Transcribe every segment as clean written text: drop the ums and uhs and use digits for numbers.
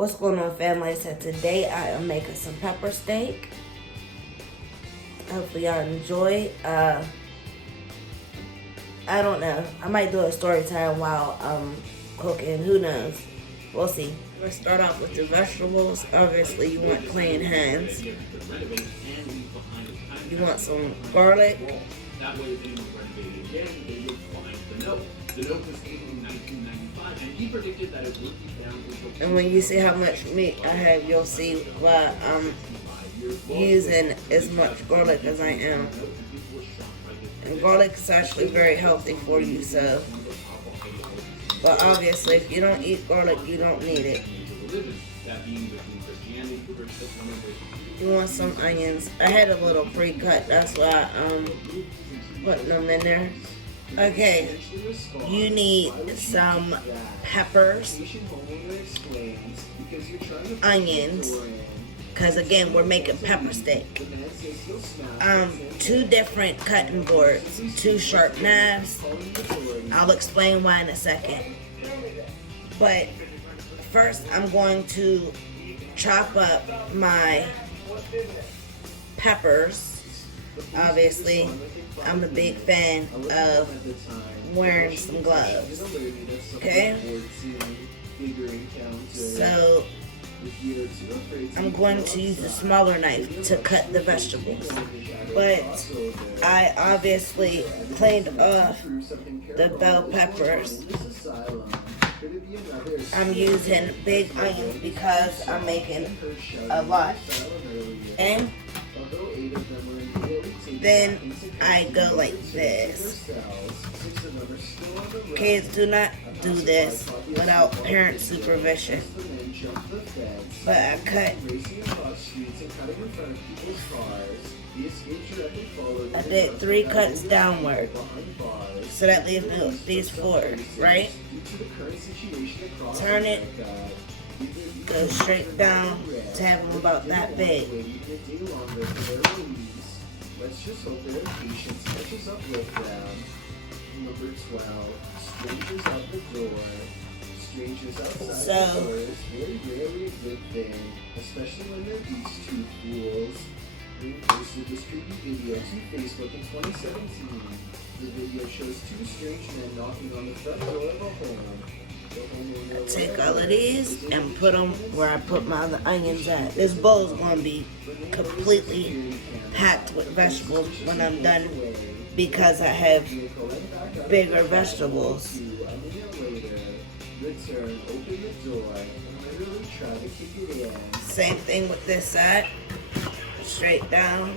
What's going on, family? So today I am making some pepper steak. Hopefully y'all enjoy. I don't know. I might do a story time while I'm cooking. Who knows? We'll see. Let's start off with the vegetables. Obviously, you want plain hands. You want some garlic. And when you see how much meat I have, you'll see why I'm using as much garlic as I am. And garlic is actually very healthy for you, so. But obviously, if you don't eat garlic, you don't need it. You want some onions. I had a little pre-cut, that's why I'm putting them in there. Okay, you need some peppers, onions, because again, we're making pepper steak. 2 different cutting boards, 2 sharp knives. I'll explain why in a second. But first, I'm going to chop up my peppers. Obviously, I'm a big fan of wearing some gloves. Okay? So, I'm going to use a smaller knife to cut the vegetables. But I obviously cleaned off the bell peppers. I'm using big onions because I'm making a lot. And then I go like this. Kids, do not do this without parent supervision. But I cut. I did 3 cuts downward. So that leaves me with these 4, right? Turn it. Go straight down to have them about that big. Let's just hope their patience catches up with them. Number 12, strangers out the door. Strangers outside the door is very rarely a good thing, especially when they're these 2 fools. We posted this creepy video to Facebook in 2017. The video shows 2 strange men knocking on the front door of a home. I take all of these and put them where I put my other onions at. This bowl is going to be completely packed with vegetables when I'm done because I have bigger vegetables. Same thing with this side. Straight down.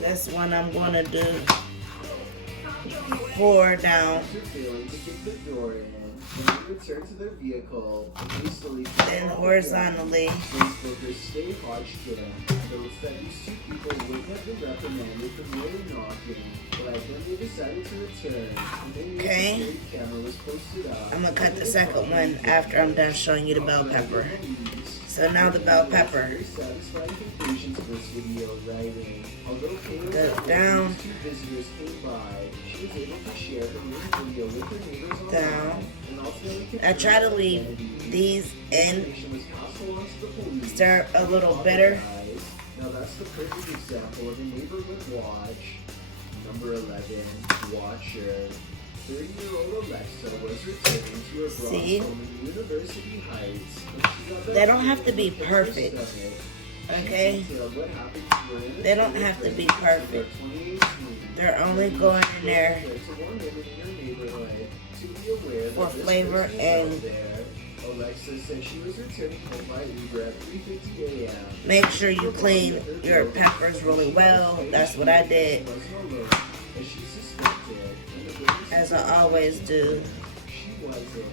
This one I'm going to do 4 down. Then horizontally. Okay. I'm going to cut the second one after I'm done showing you the bell pepper. So now the bell pepper. Go down. Down. I try to leave these in. They're a little bitter. Now that's the perfect example of a neighborhood watch. Number 11, watcher. 30-year-old Alexa was returning to her bronze home in University Heights. They don't have to be perfect. Okay? They don't have to be perfect. They're only going in there for flavor and Alexa said she was returning home by Uber at 3:50 a.m. Make sure you clean your peppers really well. That's what I did. As I always do. She wasn't.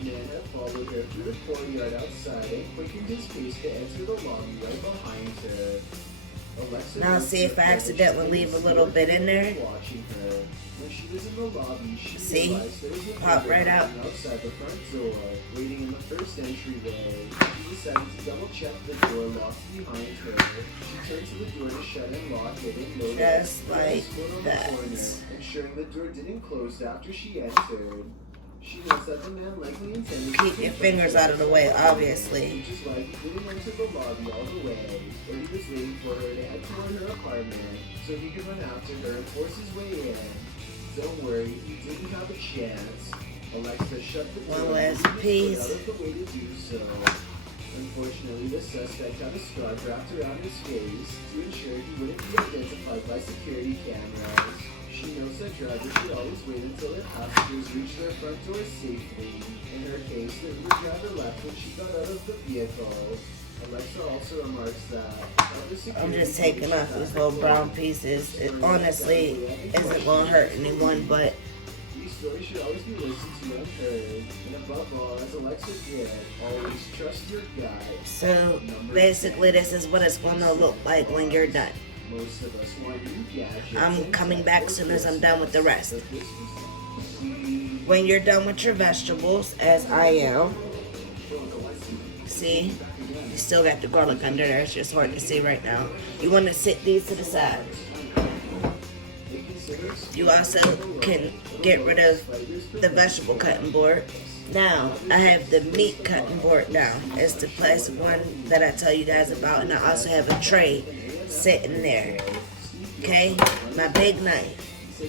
Amanda followed her through the courtyard outside and quickened his pace to enter the lobby right behind her. Now see if I accidentally leave a little bit in there. See? Pop right out. Outside the front door, waiting in the first entryway, she decided to double check the door locked behind her. She turned to the door to shut and lock it and noticed Just like that. Ensuring the door didn't close after she entered. She knows that the man likely intended to Keep your fingers out of the way, obviously. which is why he didn't enter the lobby all the way, or he was waiting for her to head toward her apartment so he could run after her and force his way in. Don't worry, he didn't have a chance. Alexa shut the door. One last piece. Out of the way to do so. Unfortunately, the suspect had a scarf wrapped around his face to ensure he wouldn't be identified by security cameras. She knows that drivers should always wait until their passengers reach their front doors safely. In her case, the Uber driver left when she got out of the vehicle. Alexa also remarks that I'm just taking off these little brown pieces. It honestly isn't going to hurt anyone, but these stories should always be listened to and heard. And above all, as Alexa did, always trust your gut. so basically this is what it's going to look like when you're done. Most of us want new gadgets. I'm coming back as soon as I'm done with the rest. When you're done with your vegetables, as I am, see, you still got the garlic under there. It's just hard to see right now. You want to sit these to the side. You also can get rid of the vegetable cutting board. Now, I have the meat cutting board now. It's the plastic one that I tell you guys about, and I also have a tray sitting there. Okay, my big knife.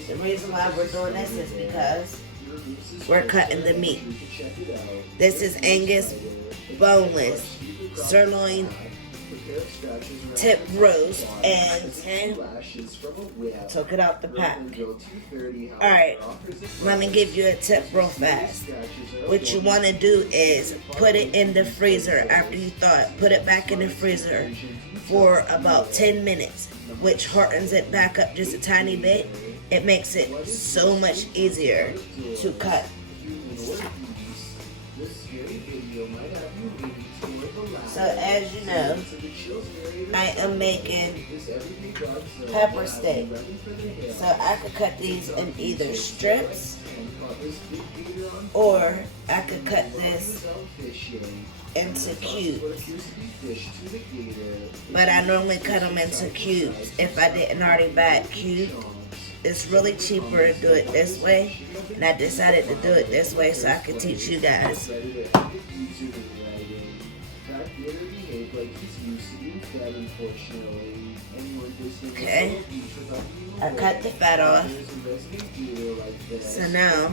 The reason why we're doing this is because we're cutting the meat. This is Angus boneless sirloin tip roast, and took it out the pack. Alright, let me give you a tip real fast. What you want to do is put it in the freezer after you thaw it. Put it back in the freezer for about 10 minutes, which hardens it back up just a tiny bit. It makes it so much easier to cut. So as you know, I am making pepper steak. So I could cut these in either strips, or I could cut this into cubes. But I normally cut them into cubes if I didn't already buy it cubed. It's really cheaper to do it this way, and I decided to do it this way so I could teach you guys. Okay, I cut the fat off. So now,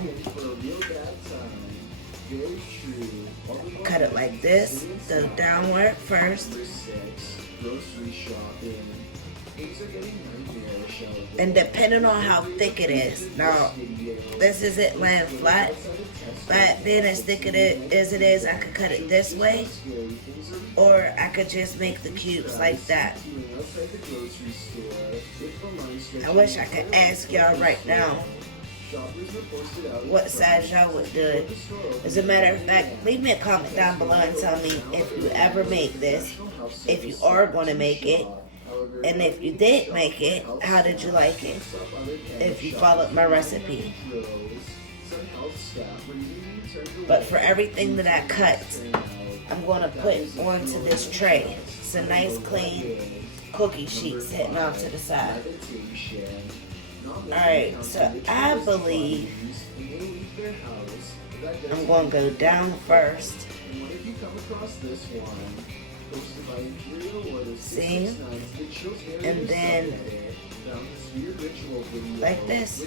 cut it like this, go downward first. And depending on how thick it is. Now, this isn't laying flat, but being as thick as it is, I could cut it this way, or I could just make the cubes like that. I wish I could ask y'all right now what size y'all would do it. As a matter of fact, leave me a comment down below and tell me if you ever make this, if you are going to make it, and if you did make it, how did you like it? If you followed my recipe. But for everything that I cut, I'm going to put onto this tray. It's a nice clean cookie sheet sitting off to the side. Alright, so I believe I'm going to go down first. See? And then like this.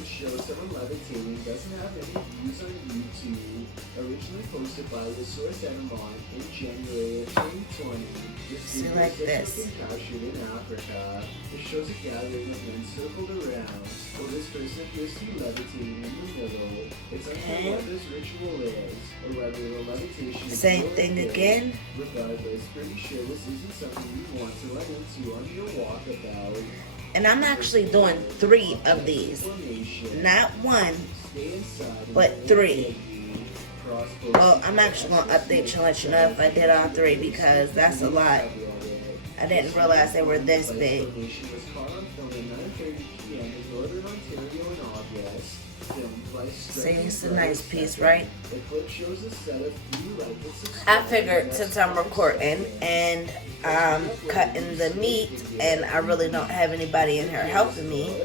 See, like this. It shows a gathering of men circled around. Well, this person appears to be levitating in the middle. It's unclear what this ritual is, or whether the levitation is same thing again. Regardless, pretty sure this isn't something you want to run into on your walkabout. And I'm actually doing 3 of these. Not 1, but 3. Well, I'm actually going to update you and let you know if I did all 3, because that's a lot. I didn't realize they were this big. Explanation was caught on film at 9:30 p.m. in Northern Ontario in August. Filmed by See, it's a Striking nice Price piece, Second. right? The clip shows a set of few lifeless I figured since I'm recording and I'm cutting the meat and I really don't have anybody in here helping me,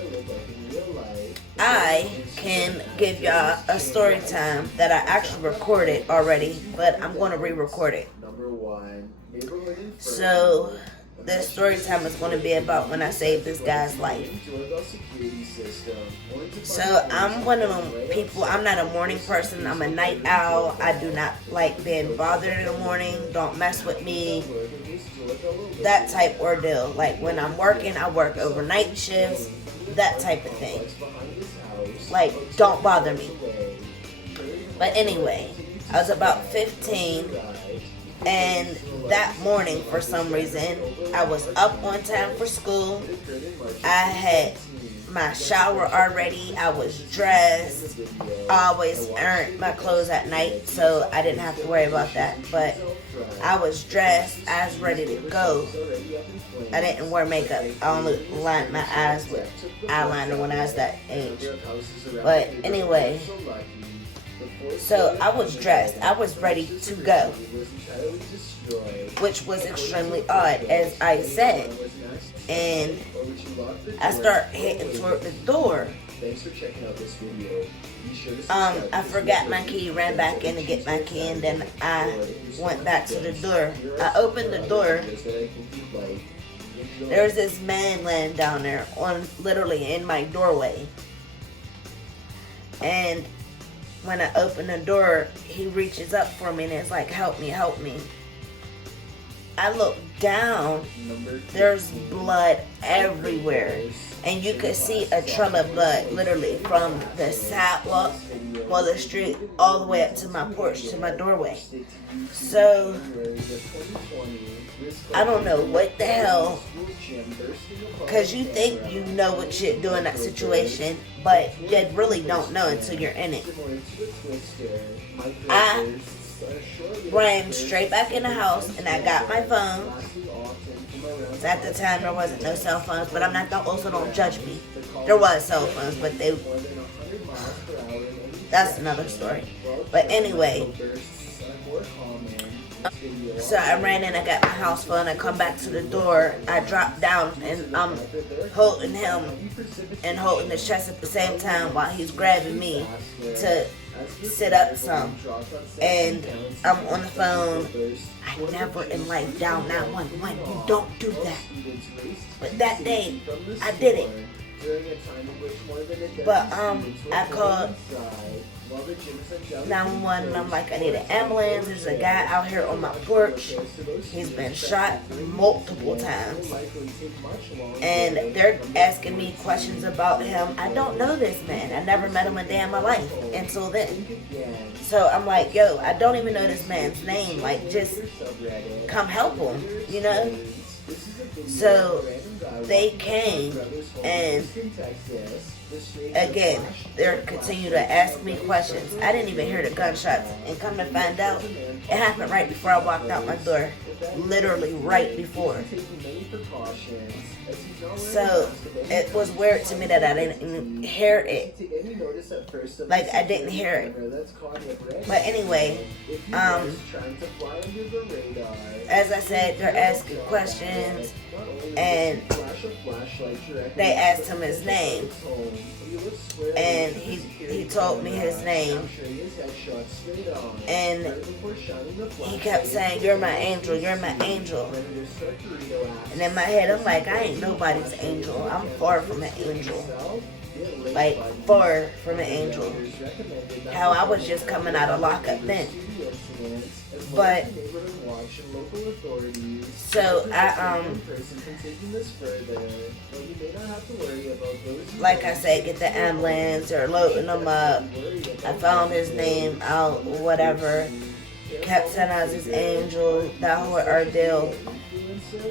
I can give y'all a story time that I actually recorded already, but I'm going to re-record it. Number 1. Neighborhood in So the story time is going to be about when I saved this guy's life. Doorbell security system. So I'm one of them people, I'm not a morning person, I'm a night owl. I do not like being bothered in the morning, don't mess with me, that type ordeal. Like when I'm working, I work overnight shifts, that type of thing. Like, don't bother me. But anyway, I was about 15, and that morning, for some reason, I was up on time for school. I had my shower already. I was dressed. I always ironed my clothes at night, so I didn't have to worry about that. But I was dressed. I was ready to go. I didn't wear makeup. I only lined my eyes with eyeliner when I was that age. But anyway, so I was dressed. I was ready to go, which was extremely odd, as I said. And I start heading toward the door. Thanks for checking out this video. Be sure to I forgot my key, ran back in to get my key, and then I went back to the door. I opened the door. There's this man laying down there, literally in my doorway. And when I open the door, he reaches up for me and is like, help me, help me. I look down, there's blood everywhere. And you could see a trail of blood literally from the sidewalk or the street all the way up to my porch, to my doorway. So, I don't know what the hell, because you think you know what you do in that situation, but you really don't know until you're in it. I ran straight back in the house and I got my phone. So at the time there wasn't no cell phones, but I'm not, also don't judge me. There was cell phones, but that's another story. But anyway, so I ran in, I got my house phone, I come back to the door, I drop down and I'm holding him and holding his chest at the same time while he's grabbing me to sit up some. And I'm on the phone. I never in life dial 911. You don't do that. But that day, I did it. But I called 911 and I'm like, I need an ambulance. There's a guy out here on my porch. He's been shot multiple times. And they're asking me questions about him. I don't know this man. I never met him a day in my life until then. So I'm like, yo, I don't even know this man's name. Like, just come help him, you know? So they came and again, they're continue to ask me questions. I didn't even hear the gunshots, and come to find out, it happened right before I walked out my door. Literally right before. So it was weird to me that I didn't hear it. Like, I didn't hear it. But anyway, as I said, they're asking questions, and they asked him his name, and he told me his name, and he kept saying, you're my angel, you're my angel. And in my head, I'm like, I ain't nobody's angel. I'm far from an angel. Like, far from an angel. How I was just coming out of lockup then. But, so like I said, get the ambulance or loading them up. I found his name out, whatever. Kept saying I was his angel, that whole ordeal.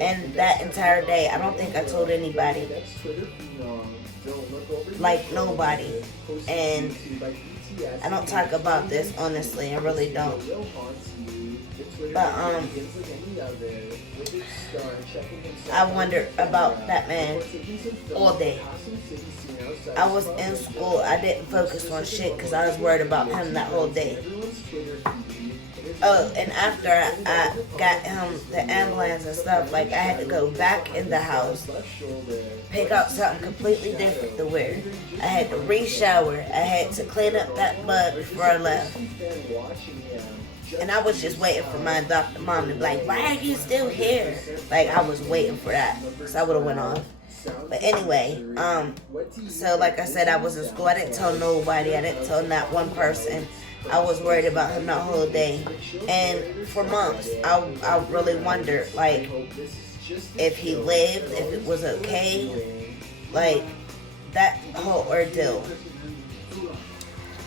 And that entire day, I don't think I told anybody. Like, nobody. And I don't talk about this, honestly. I really don't. But I wondered about that man all day. I was in school. I didn't focus on shit because I was worried about him that whole day. Oh, and after I got him the ambulance and stuff, like I had to go back in the house, pick out something completely different to wear. I had to re-shower. I had to clean up that blood before I left. And I was just waiting for my adopted mom to be like, why are you still here? Like, I was waiting for that, because I would have went off. But anyway, so like I said, I was in school. I didn't tell nobody. I didn't tell not one person. I was worried about him that whole day. And for months, I really wondered, like, if he lived, if it was okay. Like, that whole ordeal.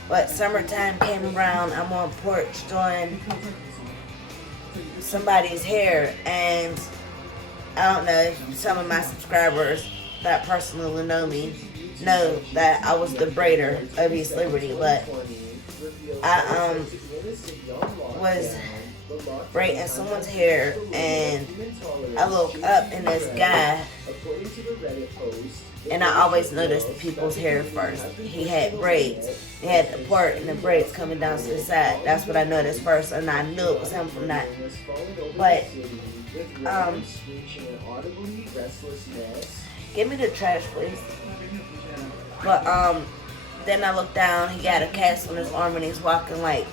But summertime came around, I'm on the porch doing somebody's hair, and I don't know if some of my subscribers that personally know me know that I was the braider of East Liberty, but I was braiding someone's hair, and I look up and this guy, and I always noticed the people's hair first. He had braids. He had the part and the braids coming down to the side. That's what I noticed first, and I knew it was him from that. But, give me the trash, please. But, then I looked down, he got a cast on his arm, and he's walking like,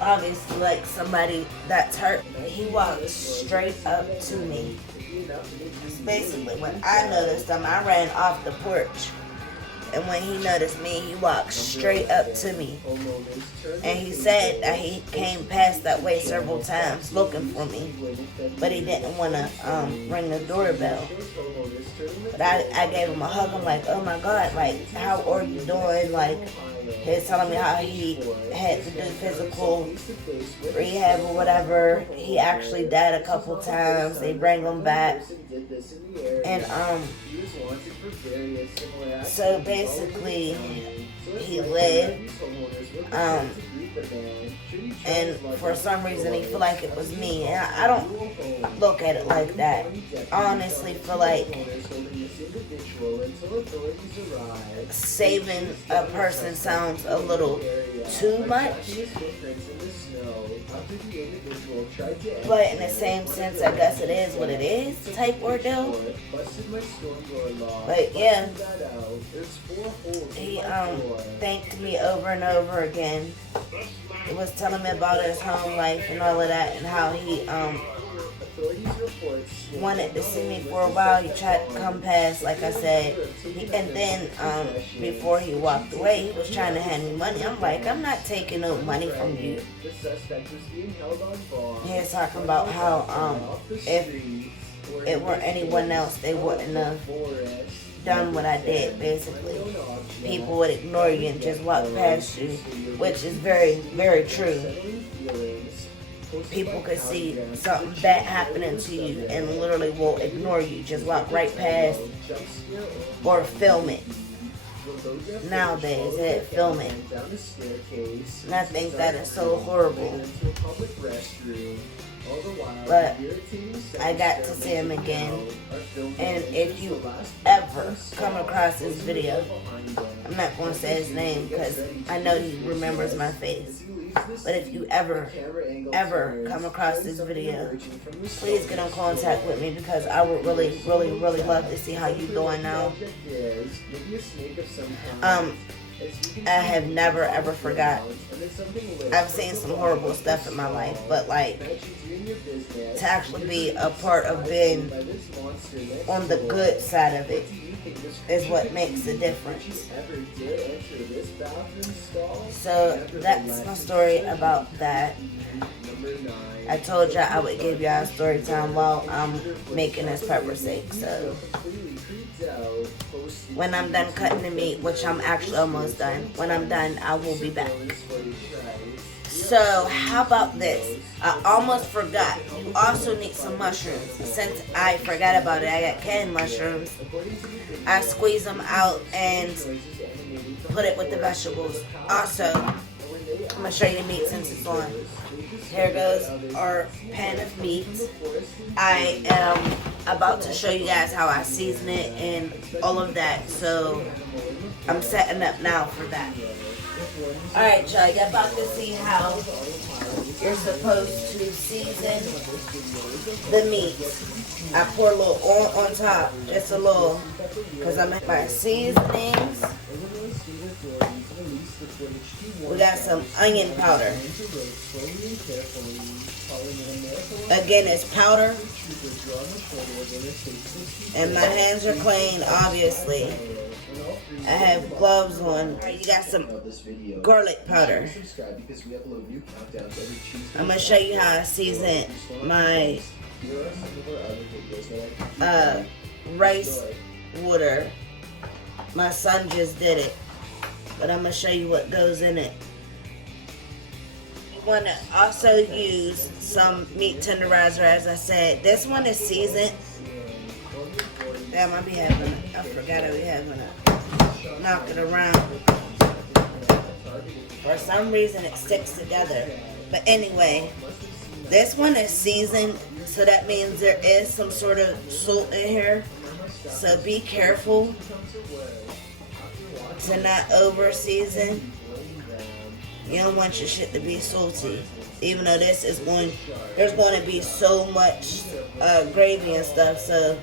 obviously like somebody that's hurt. He walked straight up to me. Basically, when I noticed him, I ran off the porch. And when he noticed me, he walked straight up to me. And he said that he came past that way several times looking for me. But he didn't want to ring the doorbell. But I gave him a hug. I'm like, oh my God, like, how are you doing? Like, he's telling me how he had to do physical rehab or whatever. He actually died a couple times. They bring him back. And, so basically, he lived, and for some reason he feel like it was me, and I don't look at it like that. I honestly feel like saving a person sounds a little too much, but in the same sense, I guess it is what it is type ordeal. But yeah, he thanked me over and over again. He was telling me about his home life and all of that, and how he wanted to see me for a while. He tried to come past, like I said, and then before he walked away, he was trying to hand me money. I'm like, I'm not taking no money from you. He was talking about how if it weren't anyone else, they wouldn't have done what I did. Basically, people would ignore you and just walk past you, which is very, very true. People could see something bad happening to you and literally will ignore you, just walk right past, or film it. Nowadays, they film it. And I think that is so horrible. But I got to see him again. And if you ever come across this video, I'm not going to say his name because I know he remembers my face. But if you ever come across this video, please get in contact with me, because I would really, really, really love to see how you doing now. I have never ever forgot. I've seen some horrible stuff in my life, but like, to actually be a part of being on the good side of it is what makes a difference. So that's my story about that. I told y'all I would give y'all a story time while I'm making this pepper steak. So when I'm done cutting the meat, which I'm actually almost done, when I'm done, I will be back. So how about this? I almost forgot. You also need some mushrooms. Since I forgot about it, I got canned mushrooms. I squeeze them out and put it with the vegetables. Also, I'm going to show you the meat since it's on. Here goes our pan of meat. I am about to show you guys how I season it and all of that. So I'm setting up now for that. Alright, y'all, you're about to see how you're supposed to season the meat. I pour a little oil on top, just a little, because I'm at my seasonings. We got some onion powder. Again, it's powder. And my hands are clean, obviously. I have gloves on. You got some garlic powder. I'm going to show you how I season my rice water. My son just did it, but I'm going to show you what goes in it. You want to also use some meat tenderizer, as I said. This one is seasoned. Damn, I forgot I be having a knock it around. For some reason it sticks together. But anyway, this one is seasoned, so that means there is some sort of salt in here. So be careful to not over season. You don't want your shit to be salty. Even though this is there's going to be so much gravy and stuff, so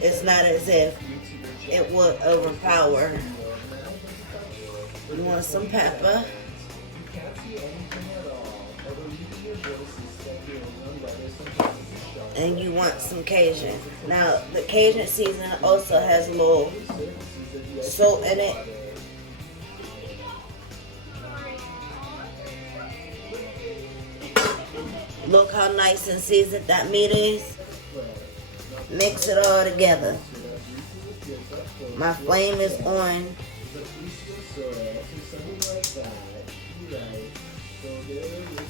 it's not as if it would overpower. You want some pepper. And you want some Cajun. Now, the Cajun seasoning also has a little salt in it. Look how nice and seasoned that meat is. Mix it all together. My flame is on.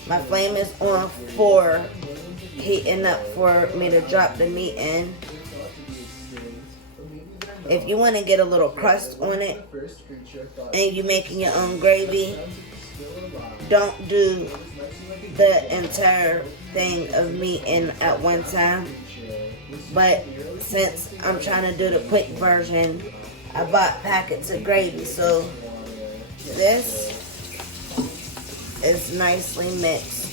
My flame is on for heating up for me to drop the meat in. If you want to get a little crust on it and you're making your own gravy, don't do the entire thing of meat in at one time. But since I'm trying to do the quick version, I bought packets of gravy. So this is nicely mixed.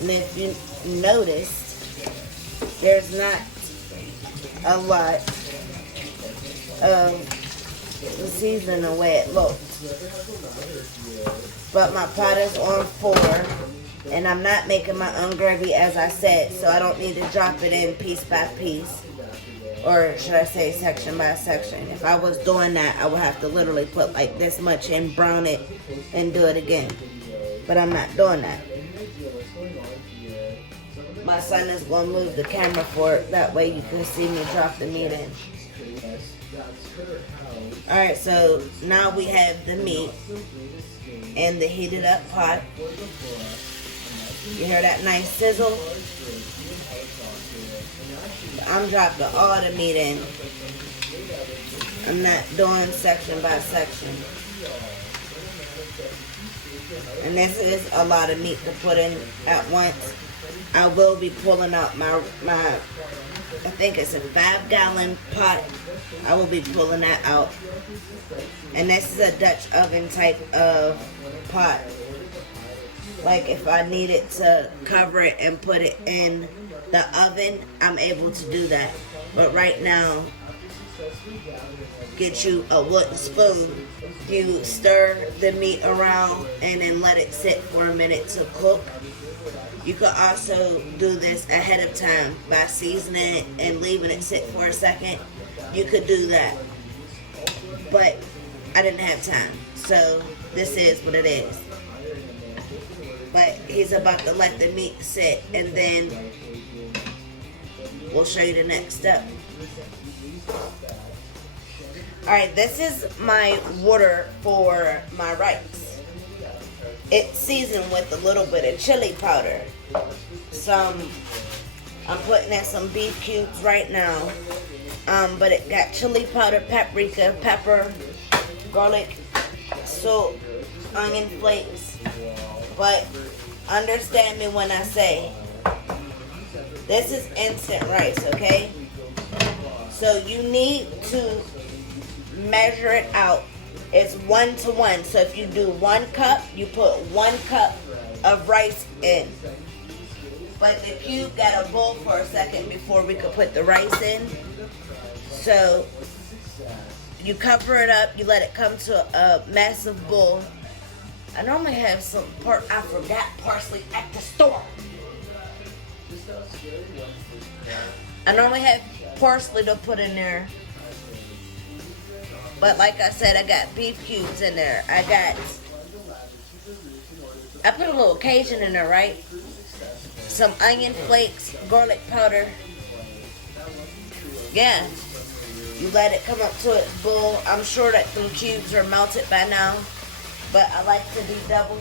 And if you noticed, there's not a lot of the seasoning the way it looks. But my pot is on 4. And I'm not making my own gravy, as I said, so I don't need to drop it in piece by piece. Or should I say section by section. If I was doing that, I would have to literally put like this much in, brown it, and do it again. But I'm not doing that. My son is going to move the camera for it. That way you can see me drop the meat in. Alright, so now we have the meat in the heated up pot. You hear that nice sizzle? I'm dropping all the meat in. I'm not doing section by section. And this is a lot of meat to put in at once. I will be pulling out my I think it's a 5-gallon pot. I will be pulling that out. And this is a Dutch oven type of pot. Like if I needed to cover it and put it in the oven, I'm able to do that. But right now, get you a wooden spoon. You stir the meat around and then let it sit for a minute to cook. You could also do this ahead of time by seasoning it and leaving it sit for a second. You could do that. But I didn't have time. So this is what it is. But he's about to let the meat sit, and then we'll show you the next step. Alright, this is my water for my rice. It's seasoned with a little bit of chili powder. I'm putting in some beef cubes right now. But it got chili powder, paprika, pepper, garlic, salt, onion flakes. But understand me when I say this is instant rice, okay? So you need to measure it out. It's 1-to-1. So if you do 1 cup, you put 1 cup of rice in. But the cube got a boil for a second before we could put the rice in. So you cover it up, you let it come to a massive boil. I normally have some I forgot parsley at the store. I normally have parsley to put in there. But like I said, I got beef cubes in there. I put a little Cajun in there, right? Some onion flakes, garlic powder. Yeah. You let it come up to its boil. I'm sure that them cubes are melted by now. But I like to be double.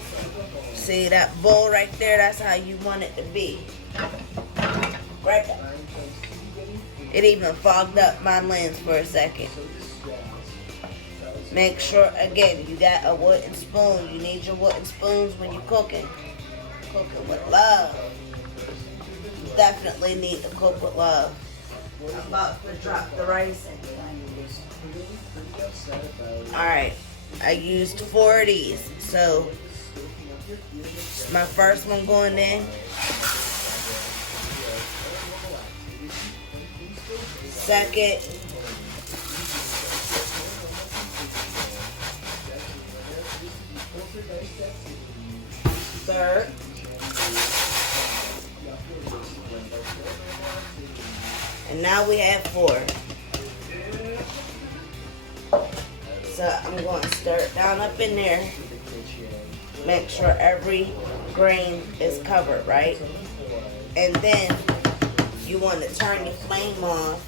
See that bowl right there? That's how you want it to be. Right there. It even fogged up my lens for a second. Make sure, again, you got a wooden spoon. You need your wooden spoons when you're cooking. Cooking with love. You definitely need to cook with love. I'm about to drop the rice in. Alright, I used 4 of these. So, my first one going in. Second. Third. And now we have 4. So I'm going to stir it down up in there. Make sure every grain is covered, right? And then you want to turn your flame off.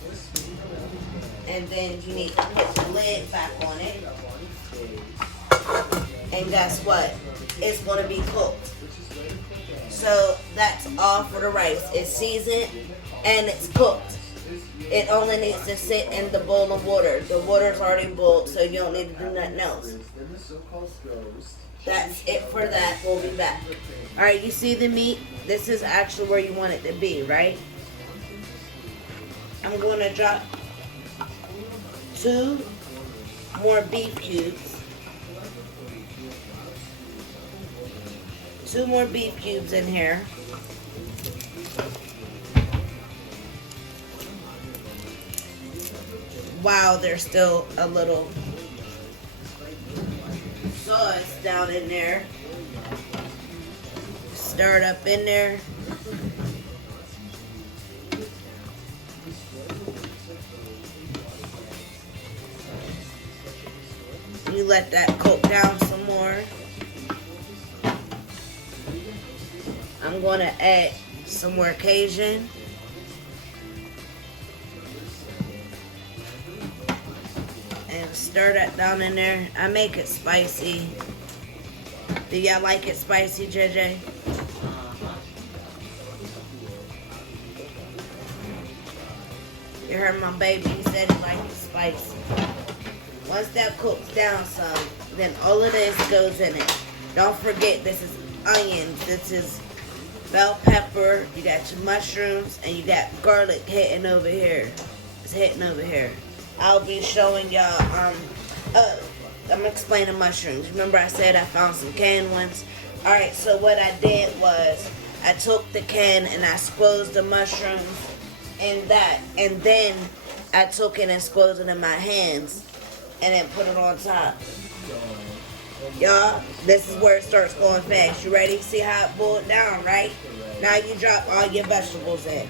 And then you need to put the lid back on it. And guess what? It's going to be cooked. So that's all for the rice. It's seasoned and it's cooked. It only needs to sit in the bowl of water. The water's already boiled, so you don't need to do nothing else. That's it for that. We'll be back. Alright, you see the meat? This is actually where you want it to be, right? I'm going to drop 2 more beef cubes. 2 more beef cubes in here. Wow, there's still a little sauce down in there. Stir it up in there. You let that cook down some more. I'm going to add some more Cajun. And stir that down in there. I make it spicy. Do y'all like it spicy, JJ? You heard my baby, he said he liked it spicy. Once that cooks down some, then all of this goes in it. Don't forget, this is onions, this is bell pepper, you got your mushrooms, and you got garlic hitting over here. It's hitting over here. I'll be showing y'all, I'm explaining mushrooms. Remember I said I found some canned ones? Alright, so what I did was, I took the can and I squeezed the mushrooms in that, and then I took it and squeezed it in my hands, and then put it on top. Y'all, this is where it starts going fast. You ready? See how it boiled down, right? Now you drop all your vegetables in.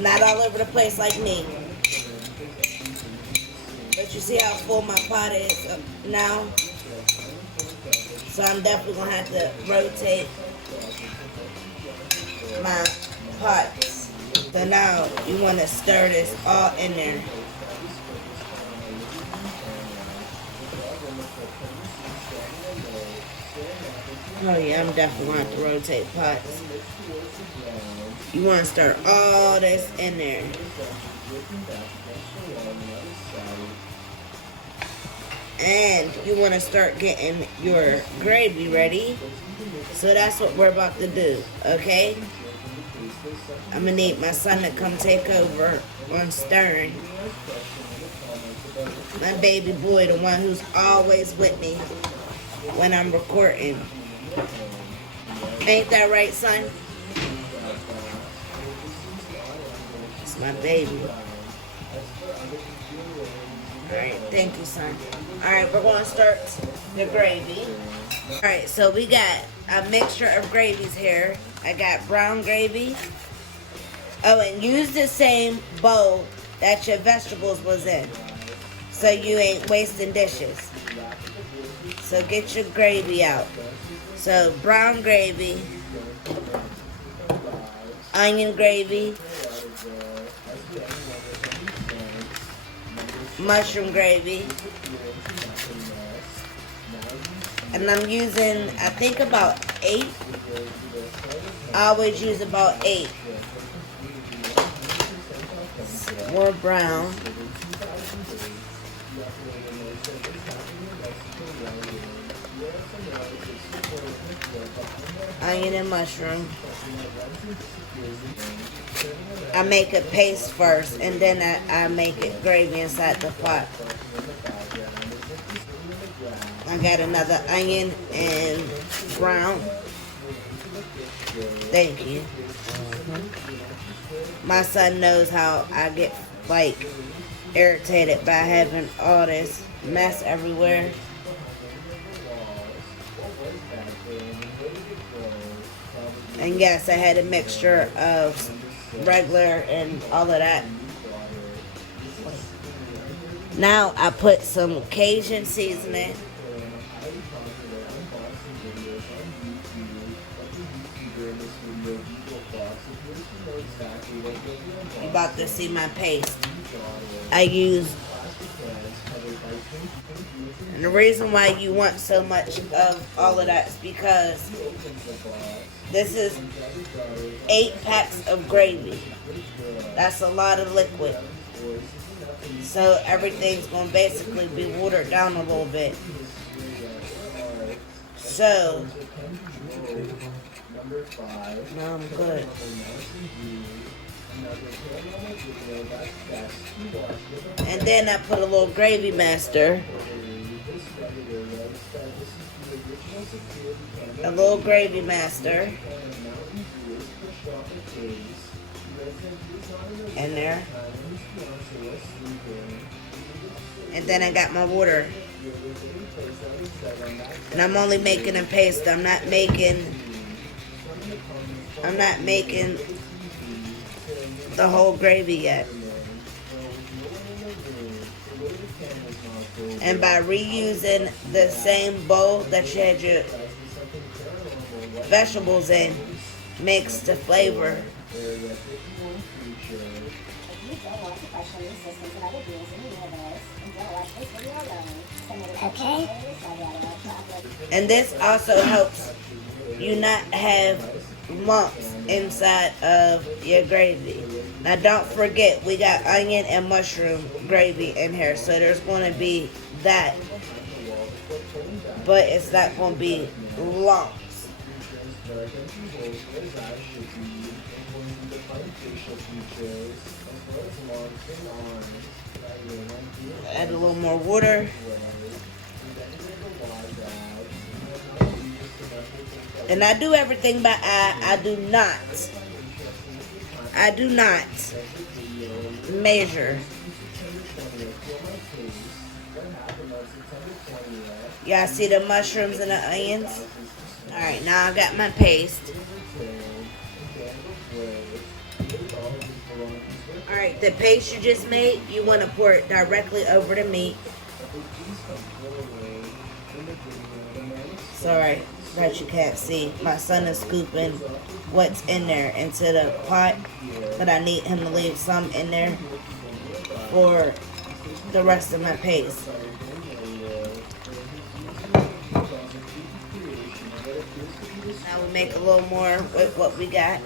Not all over the place like me. But you see how full my pot is now? So I'm definitely going to have to rotate my pots. So now you want to stir this all in there. Oh yeah, I'm definitely going to have to rotate pots. You want to stir all this in there. And you want to start getting your gravy ready. So that's what we're about to do, okay? I'm gonna need my son to come take over on stirring. My baby boy, the one who's always with me when I'm recording. Ain't that right, son? It's my baby. Alright, thank you, son. Alright, we're going to start the gravy. Alright, so we got a mixture of gravies here. I got brown gravy. Oh, and use the same bowl that your vegetables was in, so you ain't wasting dishes. So get your gravy out. So brown gravy, onion gravy, mushroom gravy, and I'm using, I think, about 8. I always use about 8. More brown. Onion and mushroom. I make a paste first, and then I make it gravy inside the pot. I got another onion and brown. Thank you. My son knows how I get like irritated by having all this mess everywhere. And yes, I had a mixture of regular and all of that. Now I put some Cajun seasoning. You're about to see my paste. I use, and the reason why you want so much of all of that is because this is 8 packs of gravy. That's a lot of liquid. So everything's going to basically be watered down a little bit. So, no, I'm good. And then I put a little gravy master. A little gravy master in there. And then I got my water. And I'm only making a paste. I'm not making the whole gravy yet. And by reusing the same bowl that you had your vegetables in, makes the flavor. Okay. And this also helps you not have lumps inside of your gravy. Now don't forget, we got onion and mushroom gravy in here, so there's going to be that, but it's not going to be lumps. Add a little more water. And I do everything by eye. I do not measure. Y'all see the mushrooms and the onions? Alright, now I got my paste. Alright, the paste you just made, you want to pour it directly over the meat. Sorry that you can't see. My son is scooping what's in there into the pot, but I need him to leave some in there for the rest of my paste. Now we make a little more with what we got.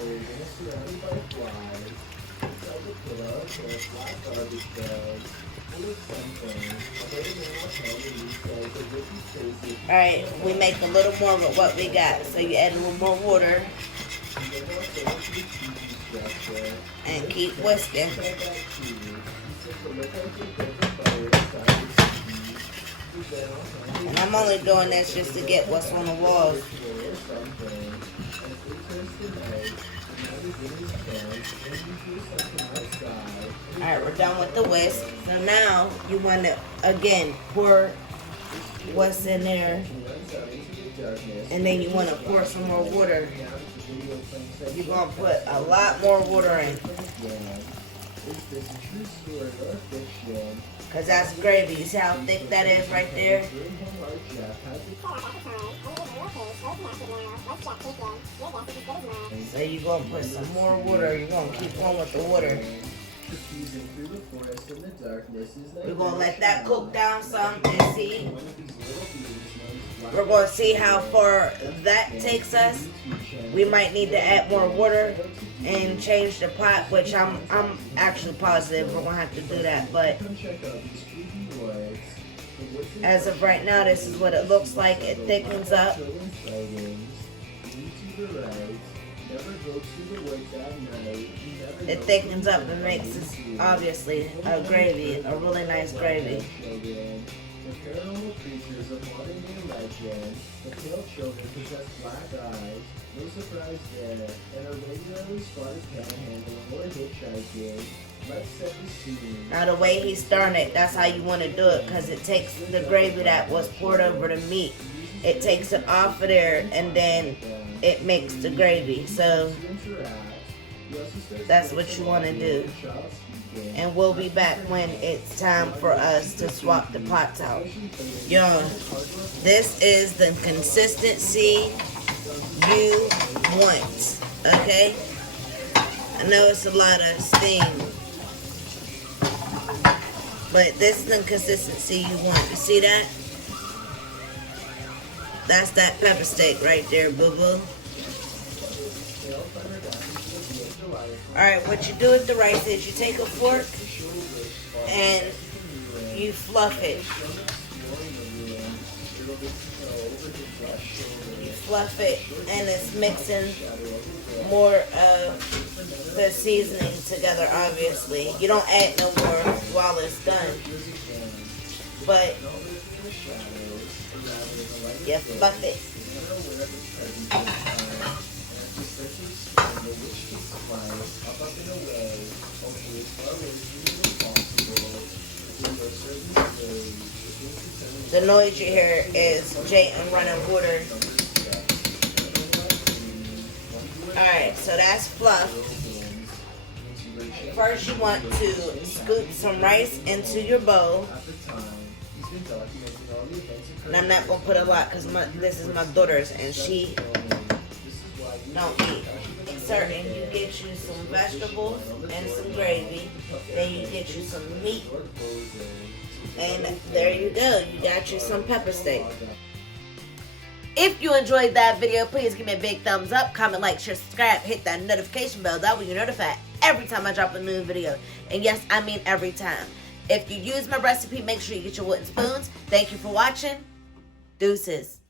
Alright, we make a little more with what we got. So you add a little more water. And keep whisking. And I'm only doing this just to get what's on the walls. Alright, we're done with the whisk. So now you want to, again, pour what's in there. And then you want to pour some more water. You're going to put a lot more water in. Because that's gravy. You see how thick that is right there? So you're going to put some more water. You're going to keep going with the water. We're going to let that cook down some and see. We're going to see how far that takes us. We might need to add more water and change the pot, which I'm actually positive we're going to have to do that. But as of right now, this is what it looks like. It thickens up. It thickens up and makes this, obviously, a gravy, a really nice gravy. The paranormal creatures of modern day legend, the pale children possess black eyes, no surprise there, and are regularly spotted panhandling or hitchhiking. Let's set the scene. Now the way he's stirring it, that's how you want to do it, because it takes the gravy that was poured over the meat. It takes it off of there, and then it makes the gravy. So that's what you want to do. And we'll be back when it's time for us to swap the pots out. Y'all, this is the consistency you want, okay? I know it's a lot of steam, but this is the consistency you want. You see that? That's that pepper steak right there, boo-boo. Alright, what you do with the rice is you take a fork and you fluff it. You fluff it and it's mixing more of the seasoning together, obviously. You don't add no more while it's done. But you fluff it. The noise you hear is Jayden running water. Alright, so that's fluff. First you want to scoop some rice into your bowl. And I'm not going to put a lot because this is my daughter's and she don't eat. Certain, you get you some vegetables and some gravy. Then you get you some meat. And there you go. You got you some pepper steak. If you enjoyed that video, please give me a big thumbs up. Comment, like, share, subscribe. Hit that notification bell. That way you're notified every time I drop a new video. And yes, I mean every time. If you use my recipe, make sure you get your wooden spoons. Thank you for watching. Deuces.